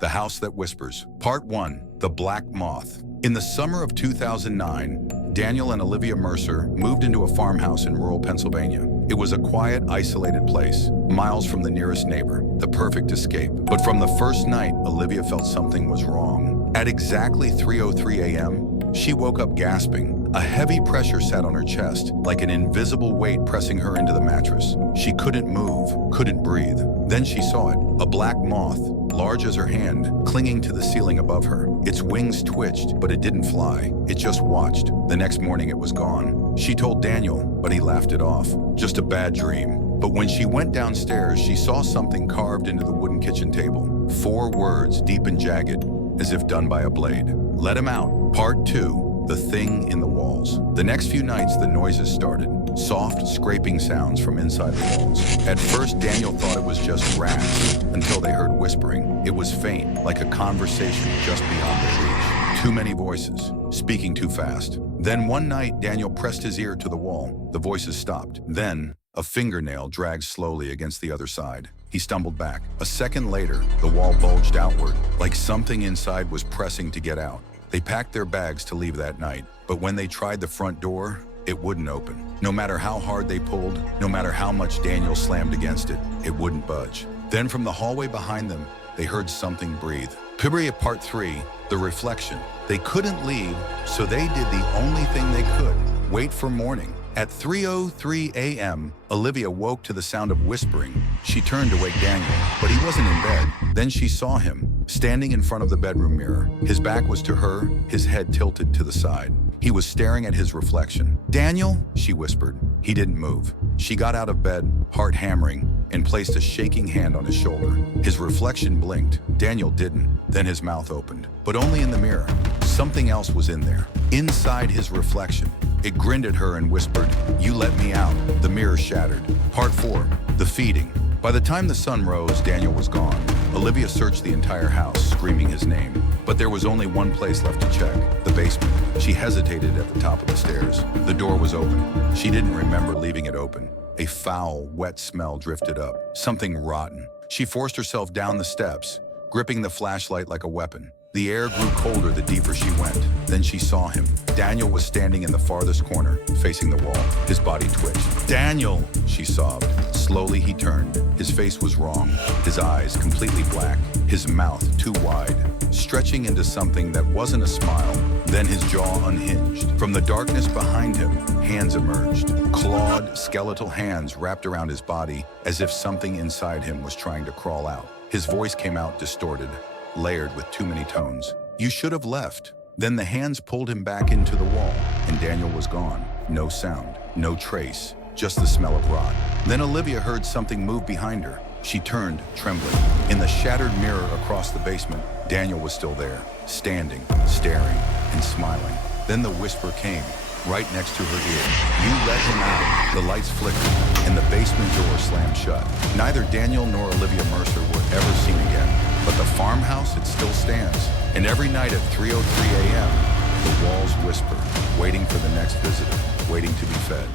The House That Whispers. Part 1. The Black Moth. In the summer of 2009, Daniel and Olivia Mercer moved into a farmhouse in rural Pennsylvania. It was a quiet, isolated place, miles from the nearest neighbor, the perfect escape. But from the first night, Olivia felt something was wrong. At exactly 3:03 a.m., she woke up gasping. A heavy pressure sat on her chest, like an invisible weight pressing her into the mattress. She couldn't move, couldn't breathe. Then she saw it, a black moth, large as her hand, clinging to the ceiling above her. Its wings twitched, but it didn't fly. It just watched. The next morning it was gone. She told Daniel, but he laughed it off. Just a bad dream. But when she went downstairs, she saw something carved into the wooden kitchen table. 4 words, deep and jagged, as if done by a blade. Let him out. Part 2. The Thing in the Walls. The next few nights, the noises started. Soft, scraping sounds from inside the walls. At first, Daniel thought it was just rats, until they heard whispering. It was faint, like a conversation just beyond their reach. Too many voices, speaking too fast. Then one night, Daniel pressed his ear to the wall. The voices stopped. Then, a fingernail dragged slowly against the other side. He stumbled back. A second later, the wall bulged outward, like something inside was pressing to get out. They packed their bags to leave that night, but when they tried the front door, it wouldn't open. No matter how hard they pulled, no matter how much Daniel slammed against it, it wouldn't budge. Then from the hallway behind them, they heard something breathe. Part 3, The Reflection. They couldn't leave, so they did the only thing they could, wait for morning. At 3:03 a.m., Olivia woke to the sound of whispering. She turned to wake Daniel, but he wasn't in bed. Then she saw him, standing in front of the bedroom mirror. His back was to her, his head tilted to the side. He was staring at his reflection. "Daniel," she whispered. He didn't move. She got out of bed, heart hammering, and placed a shaking hand on his shoulder. His reflection blinked. Daniel didn't. Then his mouth opened, but only in the mirror. Something else was in there, inside his reflection. It grinned at her and whispered, "You let me out." The mirror shattered. Part 4. The Feeding. By the time the sun rose, Daniel was gone. Olivia searched the entire house, screaming his name. But there was only one place left to check, the basement. She hesitated at the top of the stairs. The door was open. She didn't remember leaving it open. A foul, wet smell drifted up, something rotten. She forced herself down the steps, gripping the flashlight like a weapon. The air grew colder the deeper she went. Then she saw him. Daniel was standing in the farthest corner, facing the wall. His body twitched. "Daniel!" she sobbed. Slowly he turned. His face was wrong. His eyes completely black. His mouth too wide, stretching into something that wasn't a smile. Then his jaw unhinged. From the darkness behind him, hands emerged. Clawed, skeletal hands wrapped around his body, as if something inside him was trying to crawl out. His voice came out distorted, layered with too many tones. "You should have left." Then the hands pulled him back into the wall, and Daniel was gone. No sound, no trace, just the smell of rot. Then Olivia heard something move behind her. She turned, trembling. In the shattered mirror across the basement, Daniel was still there, standing, staring, and smiling. Then the whisper came, right next to her ear. "You let him out." The lights flickered, and the basement door slammed shut. Neither Daniel nor Olivia Mercer were ever seen again. But the farmhouse, it still stands. And every night at 3:03 a.m., the walls whisper, waiting for the next visitor, waiting to be fed.